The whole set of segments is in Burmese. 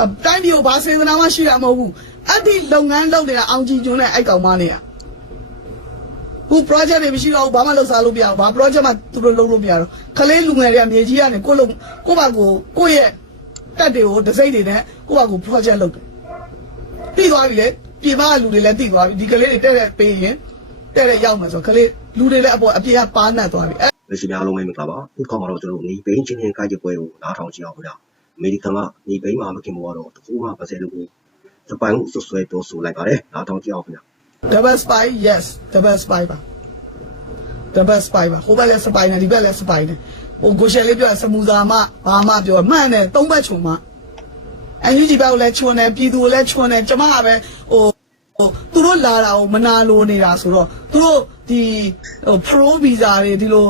အတိုင်းပြည်ကိုဘာစေတနာမှရှိတာမဟုတ်ဘူးအဲ့ဒီလုပ်ငန်းလုပ်နေတာအောင်ကြည်ကျွန်းနဲ့အဲ့ကောင်မနေရဟို project တွေမရှိတော့ဘူးဘာမှလုပ်စားလို့မရဘူးဘာ project မှသူတို့လုပ်လို့မရတော့ခလေးလူငယ်တွေကမြေကြီးကနေကိုယ့်လုံကိုယ့်ဘာကိုကိုယ့်ရဲ့တက်တွေကိုဒစိမ့်တွေနဲ့ကိုယ့်ဘာကို project လုပ်တယ်ပြီးသွားပြီလေပြင်ပကလူတွေလည်းတည်သွားပြီဒီကလေးတွေတက်တဲ့ပေးရင်တက်တဲ့ရောက်မှာဆိုခလေးလူတွေလည်းအပေါ်အပြင်ကပါနတ်သွားပြီအဲ့လက်ရှိများအားလုံးပဲမင်္ဂလာပါဒီတစ်ခေါက်မှာတော့ကျွန်တော်တို့နေဘိန်းချင်းချင်းကိုက်ကြပွဲကိုနားထောင်ကြည့်အောင်ခင်ဗျာ အမေရိကန်ကနေဘိန်းမှာမခင်ဘောကတော့တခုမှပါစေလို့ကိုဂျပန်ကိုဆွဆွဲပြောဆိုလိုက်ပါတယ်နားထောင်ကြည့်အောင်ခင်ဗျာ double spy yes double spy ပါ double spy ပါဟိုဘက်လည်း spy နေဒီဘက်လည်း spy နေဟိုကိုရှယ်လေးပြောစမူသာမဘာမှပြောမှန်တယ်သုံးဘက်ချုံမအန်ယူဂျီဘက်ကိုလည်းချွန်တယ်ပြည်သူကိုလည်းချွန်တယ်ကျမကပဲဟိုဟိုသူတို့လာတာကိုမနာလိုနေတာဆိုတော့သူတို့ ဒီဟို pro visa တွေဒီလို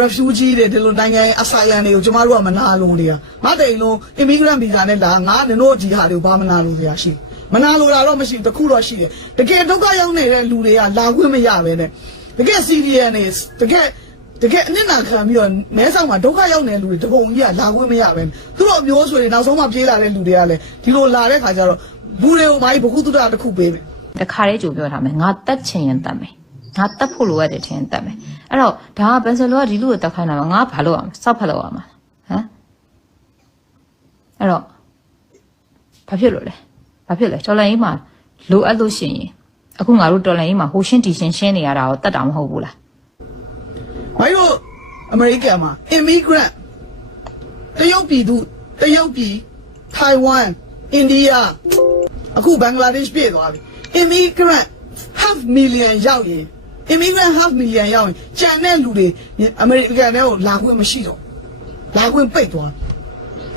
refugee တွေဒီလိုနိုင်ငံရဲ့ asylum တွေကိုကျမတို့ကမနာလိုနေတာမတိန်လုံး immigrant visa နဲ့လာငါနင်တို့ဒီဟာတွေကိုဘာမနာလိုစရာရှိမနာလိုတာတော့မရှိဘူးတခုတော့ရှိတယ်တကယ်ဒုက္ခရောက်နေတဲ့လူတွေကလာခွင့်မရပဲနဲ့တကယ် CDN တွေတကယ်တကယ်အနစ်နာခံပြီးတော့မဲဆောက်မှာဒုက္ခရောက်နေတဲ့လူတွေတပုံကြီးကလာခွင့်မရပဲသူတို့အမျိုးဆိုရင်နောက်ဆုံးမှပြေးလာတဲ့လူတွေကလည်းဒီလိုလာတဲ့ခါကျတော့ဘူးတွေကိုမာကြီးဘခုတုတ္တတစ်ခုပေးမယ်တခါလေးကြိုပြောထားမယ်ငါတက်ချင်ရင်တက်မယ် ငါတက်ဖို့လိုရတယ်ထင်ရင်တက်မယ်အဲ့တော့ဒါကဘယ်စလို့ကဒီလူကိုတက်ခိုင်းတာပါငါဘာလို့အောင်စောက်ဖက်လို့အောင်မှာဟမ်အဲ့တော့ဘာဖြစ်လို့လဲဘာဖြစ်လဲတော်လိုင်းကြီးမှာလိုအပ်လို့ရှိရင်အခုငါတို့တော်လိုင်းကြီးမှာဟိုရှင်းတီရှင်းရှင်းနေရတာကိုတက်တာမဟုတ်ဘူးလား။ဘာလို့အမေရိကန်မှာ immigrant တရုတ်ပြည်သူတရုတ်ပြည်ထိုင်ဝမ်အိန္ဒိယအခုဘင်္ဂလားဒေ့ရှ်ပြည်သွားပြီ immigrant half million ရောက်ရင် immigrant half million ရောက်ရင်ကျန်တဲ့လူတွေအမေရိကန်တွေကိုလာခွင့်မရှိတော့လာခွင့်ပိတ်သွား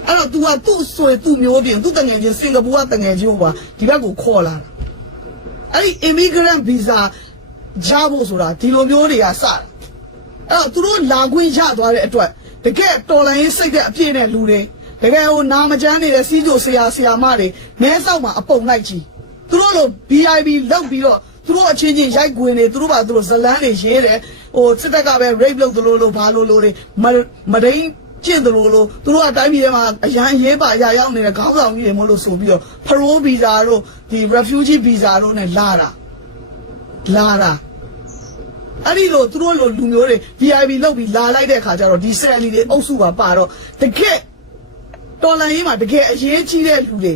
အဲ့တော့ तू ကသူ့ဆွေသူ့မျိုးပြင်သူ့တငယ်ချင်းစင်ကာပူကတငယ်ချင်းကိုပါဒီဘက်ကိုခေါ်လာတာအဲ့ဒီ immigrant visa ရဖို့ဆိုတာဒီလိုမျိုးတွေကစတာအဲ့တော့သူတို့လာခွင့်ရသွားတဲ့အတွက်တကယ်တော်လိုင်းရေးစိတ်တဲ့အပြည့်နဲ့လူတွေတကယ်ဟိုနာမကျန်းနေတဲ့စီးကြိုဆရာဆရာမတွေမဲဆောက်မှာအပုံလိုက်ကြီးသူတို့လို VIP လောက်ပြီးတော့ သူတို့အချင်းချင်းရိုက်ကွင်းနေသူတို့ပါသူတို့ဇလန်းတွေရေးတယ်ဟိုစစ်တပ်ကပဲ rape လုပ်သလိုလိုဘာလိုလိုတွေမမဒိန်ကျင့်သလိုလိုသူတို့အတိုင်းပြည်ထဲမှာအရန်ရေးပါအရာရောက်နေတဲ့ခေါင်းဆောင်ကြီးတွေမို့လို့ဆိုပြီးတော့ pro visa တို့ဒီ refugee visa တို့ ਨੇ လာတာလာတာအဲ့ဒီလိုသူတို့လိုလူမျိုးတွေ VIP လောက်ပြီးလာလိုက်တဲ့ခါကျတော့ဒီဆယ်လီတွေအုပ်စုပါပါတော့တကယ်တော်လန်ရေးမှာတကယ်အရေးကြီးတဲ့လူတွေ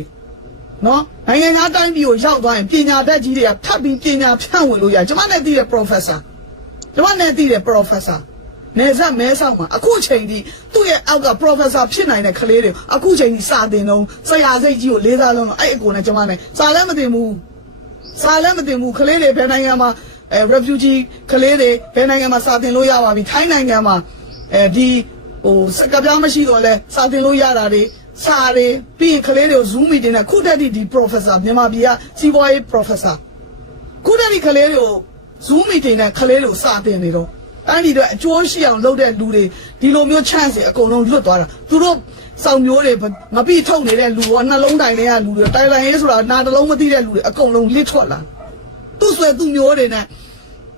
နော်နိုင်ငံသားတိုင်းပြည်ကိုရောက်သွားရင်ပညာတတ်ကြီးတွေကထပ်ပြီးပညာဖြန့်ဝေလို့ရကျွန်မနဲ့တည်တဲ့ professor ကျွန်မနဲ့တည်တဲ့ professor နေဆက်မဲဆောက်မှာအခုချိန်ဒီသူ့ရဲ့အောက်က professor ဖြစ်နိုင်တဲ့ကလေးတွေအခုချိန်ဒီစာသင်တော့ဆရာစိတ်ကြီးကိုလေးစားလုံးတော့အဲ့အကိုနဲ့ကျွန်မနဲ့စာလည်းမသင်ဘူးစာလည်းမတင်ဘူးကလေးတွေဘယ်နိုင်ငံမှာအဲ refugee ကလေးတွေဘယ်နိုင်ငံမှာစာတင်လို့ရပါပြီထိုင်းနိုင်ငံမှာအဲဒီဟိုစကပြားမရှိတော့လဲစာတင်လို့ရတာတွေ စာတွေပြီးရင်ကလေးတွေကို zoom meeting နဲ့ခုတက်ဒီဒီ professor မြန်မာပြည်ကစီးပွားရေး professor ခုတက်ဒီကလေးတွေကို zoom meeting နဲ့ကလေးတွေကိုစာတင်နေတော့အဲ့ဒီတော့အကျိုးရှိအောင်လုပ်တဲ့လူတွေဒီလိုမျိုး chance တွေအကုန်လုံးလွတ်သွားတာသူတို့စောင်မျိုးတွေငပိထုတ်နေတဲ့လူရောနှလုံးတိုင်တွေကလူတွေတိုင်တိုင်ရေးဆိုတာနာတစ်လုံးမသိတဲ့လူတွေအကုန်လုံးလစ်ထွက်လာသူ့ဆွဲသူ့မျိုးတွေနဲ့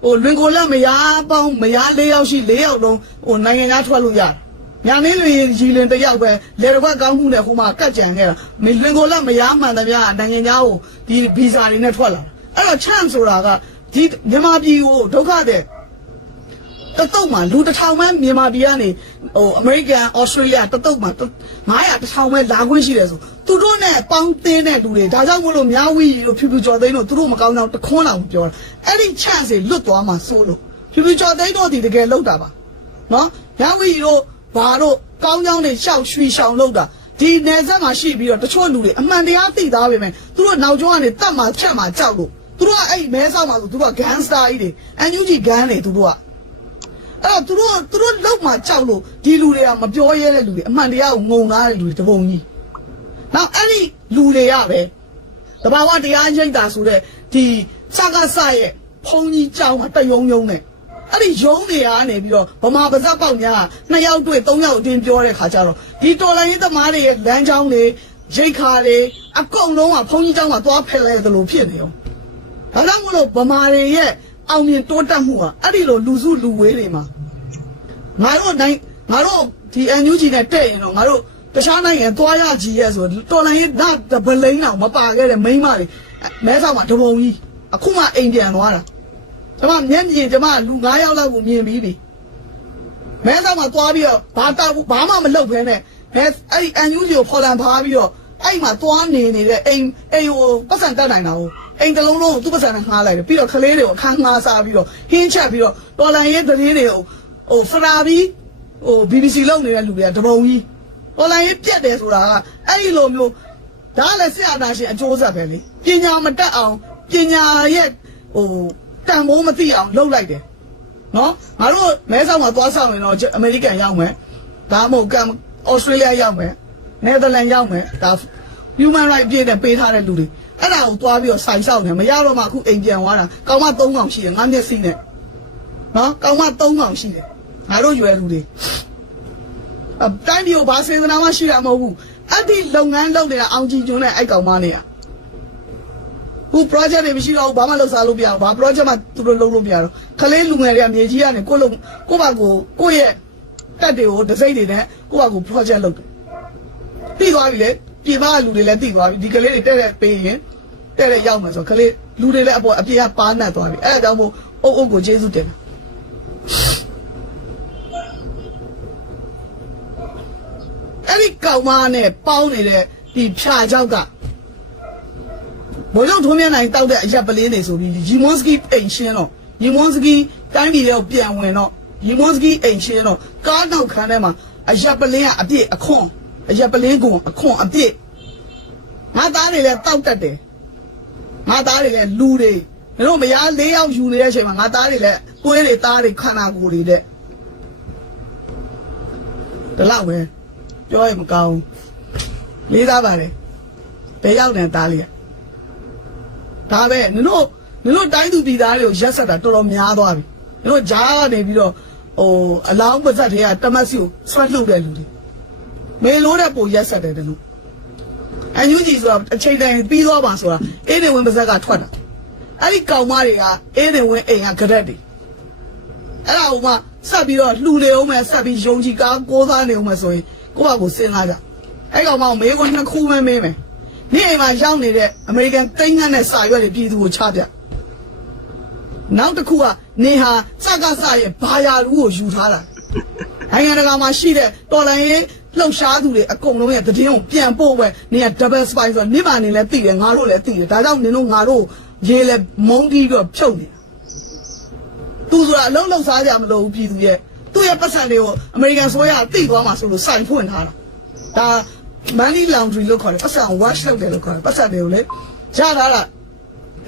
ဟိုလွင်ကိုလက်မယားပေါင်းမယား၄ယောက်ရှိ၄ယောက်လုံးဟိုနိုင်ငံသားထွက်လို့ရတယ်။ ညာနေလွင်ရီလင်တစ်ယောက်ပဲလေတော့ကောင်းမှုနဲ့ဟိုမှာကတ်ကြံခဲ့တာမလွင်ကိုလက်မယားမှန်တယ်ဗျာနိုင်ငံသားကိုဒီဗီဇာတွေနဲ့ထွက်လာတာအဲ့တော့ chance ဆိုတာကဒီမြန်မာပြည်ကိုဒုက္ခတဲ့တတုတ်မှာလူတစ်ထောင်ပဲမြန်မာပြည်ကနေဟိုအမေရိကန်ဩစတြေးလျတတုတ်မှာ900တစ်ထောင်ပဲလာခွင့်ရှိတယ်ဆိုသူတို့နဲ့ပေါင်းသင်းတဲ့လူတွေဒါကြောင့်မို့လို့များဝီလို့ဖြူဖြူကျော်သိန်းတို့သူတို့မကောင်းတော့တခွန်းအောင်ပြောတာအဲ့ဒီ chance တွေလွတ်သွားမှာစိုးလို့ဖြူဖြူကျော်သိန်းတို့ဒီတကယ်လောက်တာပါနော်များဝီတို့ ဘာတို့ကောင်းကောင်းတွေရှောက်ရွှီရှောင်လောက်တာဒီနယ်စပ်မှာရှိပြီးတော့တချို့လူတွေအမှန်တရားသိသားပေမဲ့သူတို့နောက်ကျောင်းကနေတတ်မှဖြတ်မှကြောက်လို့သူတို့ကအဲ့မဲဆောက်မှာဆိုသူတို့က gangster ကြီးတွေအန်ယူဂျီ gang တွေသူတို့ကအဲ့တော့သူတို့သူတို့လောက်မှကြောက်လို့ဒီလူတွေကမပြောရဲတဲ့လူတွေအမှန်တရားကိုငုံသားတဲ့လူတွေတပုံကြီး။နောက်အဲ့ဒီလူတွေကပဲတဘာဝတရားရိပ်တာဆိုတဲ့ဒီစကားဆရဲ့ဖုံကြီးကြောင်းမှာတယုံယုံနဲ့ အဲ့ဒီယုံတွေကနေပြီးတော့ဗမာပါဇက်ပေါက်များနှစ်ယောက်တွေ့သုံးယောက်အတင်းပြောတဲ့ခါကျတော့ဒီတော်လိုင်းရေးသမားတွေရဲ့လမ်းကြောင်းတွေရိတ်ခါတွေအကုန်လုံးကဖုံကြီးကြောင်းမှာသွားဖက်လဲသလိုဖြစ်နေအောင်ဒါကြောင့်မလို့ဗမာတွေရဲ့အောင်မြင်တိုးတက်မှုဟာအဲ့ဒီလိုလူစုလူဝေးတွေမှာငါတို့နိုင်ငါတို့ဒီ NUG နဲ့တဲ့ရင်တော့ငါတို့တခြားနိုင်ငံသွားရကြည့်ရဲဆိုတော်လိုင်းရေးဒါဗလိန်အောင်မပါခဲ့တဲ့မိန်းမတွေမဲဆောက်မှာတပုံကြီးအခုမှအိမ်ပြန်သွားတာ ကျွန်မမျက်မြင်ကျွန်မလူ9ယောက်လောက်ကိုမြင်ပြီးပြီမဲဆောက်မှာသွားပြီးတော့ဘာတောက်ဘာမှမလုပ်ဖဲနဲ့မဲအဲ့ဒီအန်ယူဂျီကိုဖော်လန်ဖားပြီးတော့အဲ့မှာသွားနေနေတဲ့အိမ်အိမ်ကိုပတ်စံတက်နိုင်တာကိုအိမ်တစ်လုံးလုံးကိုသူ့ပတ်စံနဲ့ငှားလိုက်တယ်ပြီးတော့ကလေးတွေကိုအခန်းငှားစားပြီးတော့ဟင်းချက်ပြီးတော့တော်လိုင်းရေးသတင်းတွေကိုဟိုဖရာပြီးဟို BBC လုပ်နေတဲ့လူတွေကတပုံကြီးအွန်လိုင်းရေးပြတ်တယ်ဆိုတာကအဲ့ဒီလိုမျိုးဒါကလည်းဆရာနာရှင်အကျိုးဆက်ပဲလေပညာမတက်အောင်ပညာရဲ့ဟို တန်ဖိုးမသိအောင်လုပ်လိုက်တယ်နော်ငါတို့မဲဆောက်မှာသွားဆောင်ရင်တော့အမေရိကန်ရောက်မယ်ဒါမှမဟုတ်ကမ်ဩစတြေးလျရောက်မယ်နယ်သာလန်ရောက်မယ်ဒါ human right ပြည့်တဲ့ပေးထားတဲ့လူတွေအဲ့ဒါကိုသွားပြီးတော့ဆိုင်ဆောက်တယ်မရတော့မှအခုအိမ်ပြန်သွားတာကောင်မ၃កောင်ရှိတယ်ငါမျက်စိနဲ့နော်ကောင်မ၃កောင်ရှိတယ်ငါတို့ရွယ်လူတွေအတိုင်းပြည်ကိုဘာစေတနာမှရှိတာမဟုတ်ဘူးအဲ့ဒီလုပ်ငန်းလုပ်နေတာအောင်ကြည်ကျွန်းနဲ့အဲ့ကောင်မနေရ ခု project တွေမရှိတော့ဘူးဘာမှလုပ်စားလို့မရဘူးဘာ project မှသူတို့လုပ်လို့မရတော့ခလေးလူငယ်တွေကမြေကြီးကနေကိုယ့်လုံးကိုယ့်ဘာကိုကိုယ့်ရဲ့တက်တွေကိုဒစိမ့်တွေနဲ့ကိုယ့်ဘာကို project လုပ်တယ်ပြီးသွားပြီလေပြည်ပကလူတွေလည်းတည်သွားပြီဒီကလေးတွေတက်တဲ့ပေးရင်တက်တဲ့ရောက်မယ်ဆိုခလေးလူတွေလည်းအပေါ်အပြေကပါနတ်သွားပြီအဲ့ဒါကြောင့်မို့အုပ်အုပ်ကိုကျေးဇူးတင်တယ်အဲ့ဒီကောင်မနဲ့ပေါင်းနေတဲ့ဒီဖြာကြောက်က ဘိုးချုပ်ထုံးမြနိုင်တောက်တဲ့အရက်ပလင်းနေဆိုပြီးရီမွန်စကီအိမ်ရှင်းတော့ရီမွန်စကီတိုင်းပြည်တွေကိုပြန်ဝင်တော့ရီမွန်စကီအိမ်ရှင်းတော့ကားနောက်ခန်းထဲမှာအရက်ပလင်းကအပြည့်အခွန်အရက်ပလင်းကွန်အခွန်အပြည့်ငါသားတွေလည်းတောက်တတ်တယ်ငါသားတွေလည်းလူတွေမင်းတို့မယား၄ယောက်ယူနေတဲ့အချိန်မှာငါသားတွေလည်းကိုယ်တွေသားတွေခန္ဓာကိုယ်တွေတဲ့ဒီလောက်ပဲပြောရင်မကောင်းဘူးလေးသားပါတယ်ဘယ်ရောက်တယ်သားလေးက ဒါပဲနင်တို့နင်တို့တိုင်းသူပြည်သားတွေကိုရက်ဆက်တာတော်တော်များသွားပြီနင်တို့ဂျားကနေပြီးတော့ဟိုအလောင်းပါဇက်တွေကတမတ်စီကိုဆွတ်လှုပ်တဲ့လူတွေမေလို့တဲ့ပုံရက်ဆက်တယ်တလို့အညူကြီးဆိုတာအချိန်တိုင်းပြီးသွားပါဆိုတာအေးနေဝင်ပါဇက်ကထွက်တာအဲ့ဒီကောင်မတွေကအေးနေဝင်အိမ်ကကြက်တွေအဲ့ဒါဟိုမှဆက်ပြီးတော့လှူလေအောင်မယ်ဆက်ပြီးယုံကြည်ကားကိုးစားနေအောင်မယ်ဆိုရင်ကိုယ့်ဘာကိုစဉ်းစားကြအဲ့ကောင်မမေးခွန်းနှစ်ခုပဲမေးမယ် နေ့အိမ်မှာရောက်နေတဲ့အမေရိကန်တိန်းငန်းနဲ့စာရွက်တွေပြည်သူကိုချပြနောက်တစ်ခုကနေဟာစကစရဲ့ဘာယာလူကိုယူထားတာနိုင်ငံတကာမှာရှိတဲ့တော်လန်ရေးလှုပ်ရှားသူတွေအကုန်လုံးရဲ့တည်င်းကိုပြန်ပို့ပဲနေက double spy ဆိုတော့နေပါနေလဲသိတယ်ငါတို့လည်းသိတယ်ဒါကြောင့်နင်တို့ငါတို့ရေးလဲမုန်းပြီးတော့ဖြုတ်နေတာသူဆိုတာအလုံးလုံးစားကြမလို့ဘူးပြည်သူရဲ့သူ့ရဲ့ပတ်စံတွေကိုအမေရိကန်ဆိုရတိသွားမှာဆိုလို့စိုင်ဖွင့်ထားတာဒါ money laundry လို့ခေါ်တယ်ပတ်စံ wash လုပ်တယ်လို့ခေါ်တယ်ပတ်စံတွေကိုလေရထားတာ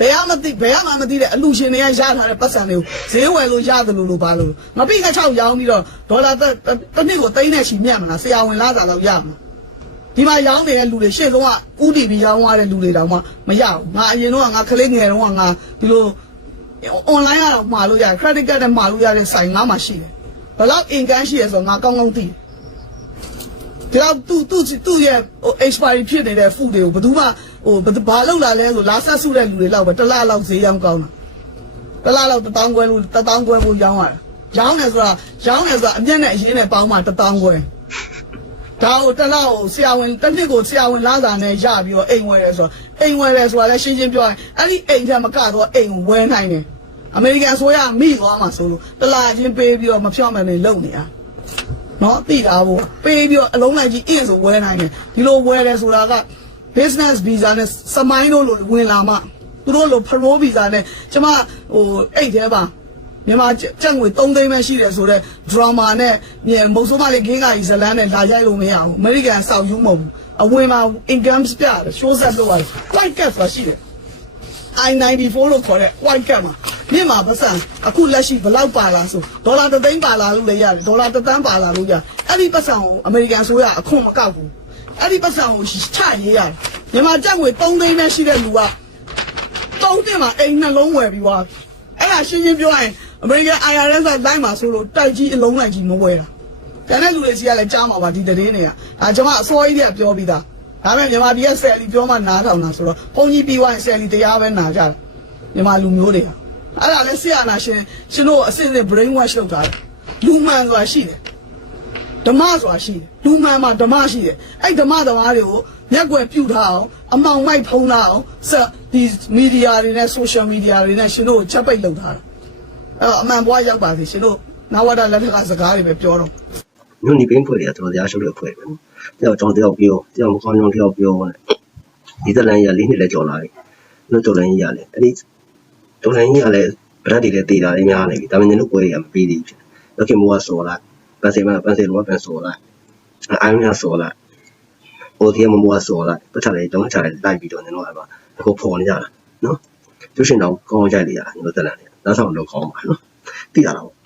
ဘယ်မှမသိဘယ်မှမသိတဲ့အလူရှင်တွေကရထားတဲ့ပတ်စံတွေကိုဈေးဝယ်လို့ရတယ်လို့လို့ပါလို့ငါပိက6ရောင်းပြီးတော့ဒေါ်လာတစ်တစ်နှစ်ကိုသိန်းနဲ့ချီမြတ်မလားဆရာဝန်လားစာလောက်ရမှာဒီမှာရောင်းနေတဲ့လူတွေရှေ့ဆုံးကဥတီပြီးရောင်းရတဲ့လူတွေတောင်မှမရဘူးငါအရင်တော့ငါကလေးငယ်တော့ငါဒီလို online ကတော့မှာလို့ရတယ် credit card နဲ့မှာလို့ရတဲ့ဆိုင်ငါမှရှိတယ်ဘယ်လောက် income ရှိရဆိုတော့ငါကောင်းကောင်းသိတယ် ဒီတော့သူသူသူ့ရဲ့ဟို expiry ဖြစ်နေတဲ့ food တွေကိုဘယ်သူမှဟိုဘယ်သူဘာလုပ်လာလဲဆိုလာဆက်စုတဲ့လူတွေလောက်ပဲတစ်လားလောက်ဈေးရောင်းကောင်းတာတစ်လားလောက်တစ်တောင်းခွဲလို့တစ်တောင်းခွဲဖို့ရောင်းရတာရောင်းတယ်ဆိုတာရောင်းတယ်ဆိုတာအမျက်နဲ့အရင်းနဲ့ပေါင်းမှတစ်တောင်းခွဲဒါကိုတစ်လားကိုဆရာဝန်တစ်နှစ်ကိုဆရာဝန်လာစာနဲ့ရပြီးတော့အိမ်ဝယ်ရဲဆိုတော့အိမ်ဝယ်ရဲဆိုတာလည်းရှင်းရှင်းပြောရင်အဲ့ဒီအိမ်ထဲမှာကတော့အိမ်ကိုဝယ်နိုင်တယ်အမေရိကန်ဆိုရမိသွားမှာဆိုလို့တလာချင်းပေးပြီးတော့မဖြောင်းမနေလုံနေရ နော်သိတာဘို့ပေးပြီးတော့အလုံးလိုက်ကြီးအင်းဆိုဝယ်နိုင်တယ်ဒီလိုဝယ်တယ်ဆိုတာက business visa နဲ့စမိုင်းတို့လိုဝင်လာမှသူတို့လို pro visa နဲ့ကျမဟိုအိတ်ထဲပါမြန်မာကြက်ငွေ3သိန်းပဲရှိတယ်ဆိုတော့ drama နဲ့မြေမုံဆိုးမလေးဂင်းကကြီးဇလန်းနဲ့လာရိုက်လို့မရဘူးအမေရိကန်ဆောက်ယူမဟုတ်ဘူးအဝင်မှာ income ပြတယ် show set လုပ်ရတယ် white cat ဆိုတာရှိတယ် I94 လို့ခေါ်တဲ့ white cap မှာ မြင့်မှာပတ်စံအခုလက်ရှိဘယ်လောက်ပါလာဆိုဒေါ်လာတစ်သိန်းပါလာလို့လည်းရတယ်ဒေါ်လာတစ်သန်းပါလာလို့ရတယ်အဲ့ဒီပတ်စံကိုအမေရိကန်ဆိုရအခွန်မကောက်ဘူးအဲ့ဒီပတ်စံကိုချရေးရတယ်မြန်မာကျပ်ငွေ3သိန်းနဲ့ရှိတဲ့လူက3သိန်းမှာအိမ်နှလုံးဝယ်ပြီးသွားပြီအဲ့ဒါရှင်းရှင်းပြောရင်အမေရိကန် IRS ကလိုက်မှာဆိုလို့တိုက်ကြီးအလုံးလိုက်ကြီးမဝယ်တာကျန်တဲ့လူတွေစီကလည်းကြားမှာပါဒီတည်င်းတွေကဒါကျွန်မအစောကြီးတည်းကပြောပြီးသားဒါပေမဲ့မြန်မာပြည်ကဆယ်လီပြောမှနားထောင်တာဆိုတော့ဘုန်းကြီးပြီးသွားရင်ဆယ်လီတရားပဲနာကြတယ်မြန်မာလူမျိုးတွေက အဲ့ဒါလည်းဆရာနာရှင်ရှင်တို့အစစ်အစစ် brain wash လုပ်ထားတယ်လူမှန်ဆိုတာရှိတယ်ဓမ္မဆိုတာရှိတယ်လူမှန်မှာဓမ္မရှိတယ်အဲ့ဓမ္မသမားတွေကိုမျက်ွယ်ပြုတ်ထားအောင်အမောင်မိုက်ဖုံးထားအောင်ဆက်ဒီမီဒီယာတွေနဲ့ဆိုရှယ်မီဒီယာတွေနဲ့ရှင်တို့ကိုချက်ပိတ်လုပ်ထားတာအဲ့တော့အမှန်ဘွားရောက်ပါစေရှင်တို့နဝဒလက်ထက်ကစကားတွေပဲပြောတော့မြို့နေပိန်းဖွဲ့တွေကတော်တော်ရားရှုပ်တဲ့ဖွဲ့ပဲ။တယောက်ကြောင်တယောက်ပြောတယောက်မကောင်းကြောင်တယောက်ပြောနဲ့ဒီသက်လန်ကြီးကလေးနှစ်လည်းကြော်လာပြီ။လို့ကြော်လန်ကြီးကလည်းအဲ့ဒီ ကြော်လန်ကြီးကလည်းဗရက်တွေလည်းတည်တာလေးများနေပြီ။ဒါပေမဲ့လို့ပွဲတွေကမပြီးသေးဘူး။လောကီမိုးကစော်လိုက်ပန်စီမပန်စီလောကပန်စော်လိုက်အိုင်းများစော်လိုက်ဟိုဒီမမိုးကစော်လိုက်ပတ်ချလိုက်တောင်းချလိုက်လိုက်ပြီးတော့နင်တို့အဲ့ပါအခုပေါ်နေကြတာနော်။ကျရှင်တော့ကောင်းကြိုက်နေရတာဒီလိုသက်လန်လေး။နောက်ဆောင်တော့ကောင်းပါနော်။သိရတာပေါ့